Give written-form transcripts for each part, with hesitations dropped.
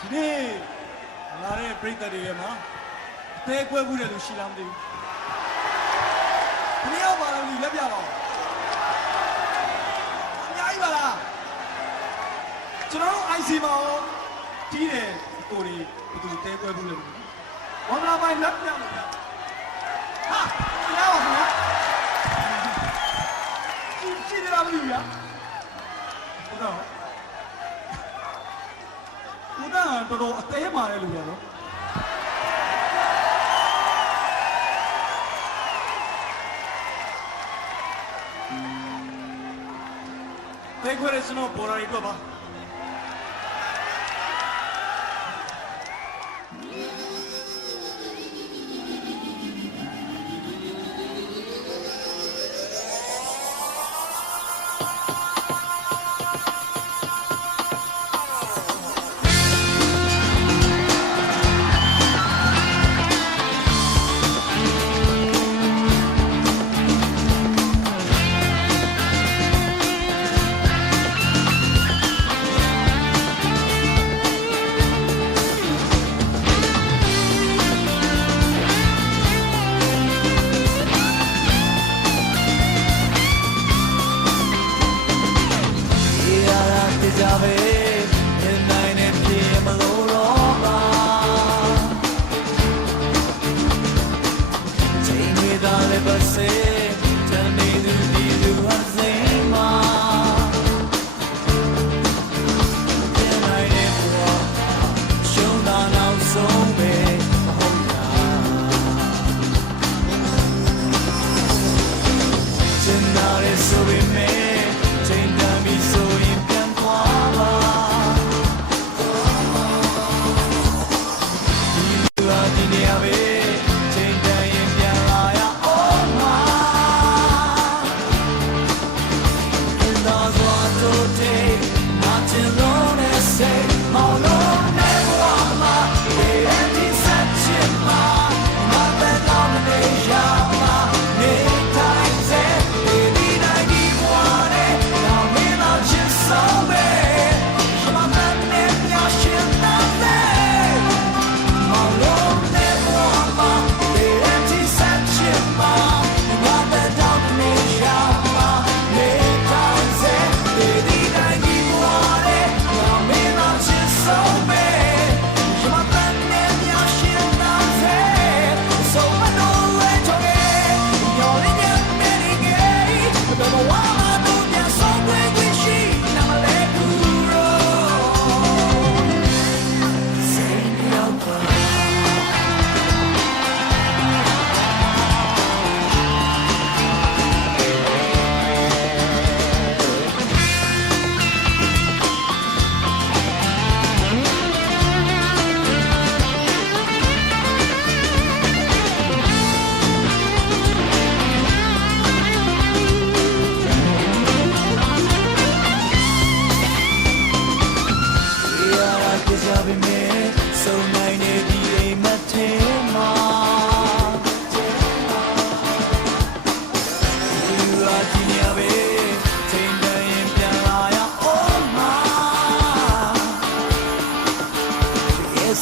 ဒီနေ့လာတဲ့ပရိသတ်တွေထဲမှာအသေးကွဲမှုတဲ့လူရှိလားမသိဘူးဒီနေ့ရောက်ပါလို့လက်ပြပါဦးအများကြီးပါလားကျွန်တော်တို့ IC မှာရောတီးတယ်ကိုတွေဘယ်သူအသေးကွဲမှုလဲဘောမလာပိုင်းလက်ပြလို့ဟာလာပါခင်ဗျာရှိတယ်လားမသိဘူးဗျာဟုတ်တော့ကိုတာတော်တော်အသေးမာတဲ့လူပဲနော်သေခွဲရစနောပေါ်လာရီတော့ပါ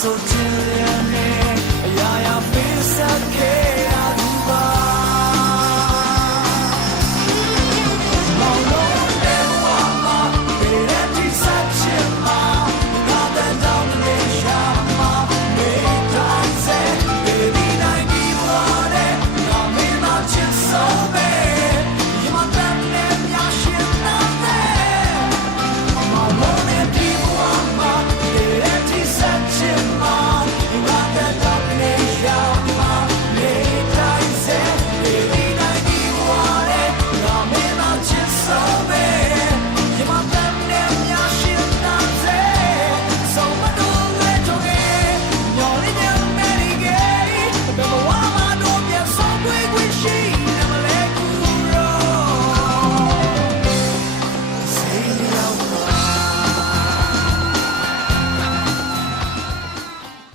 So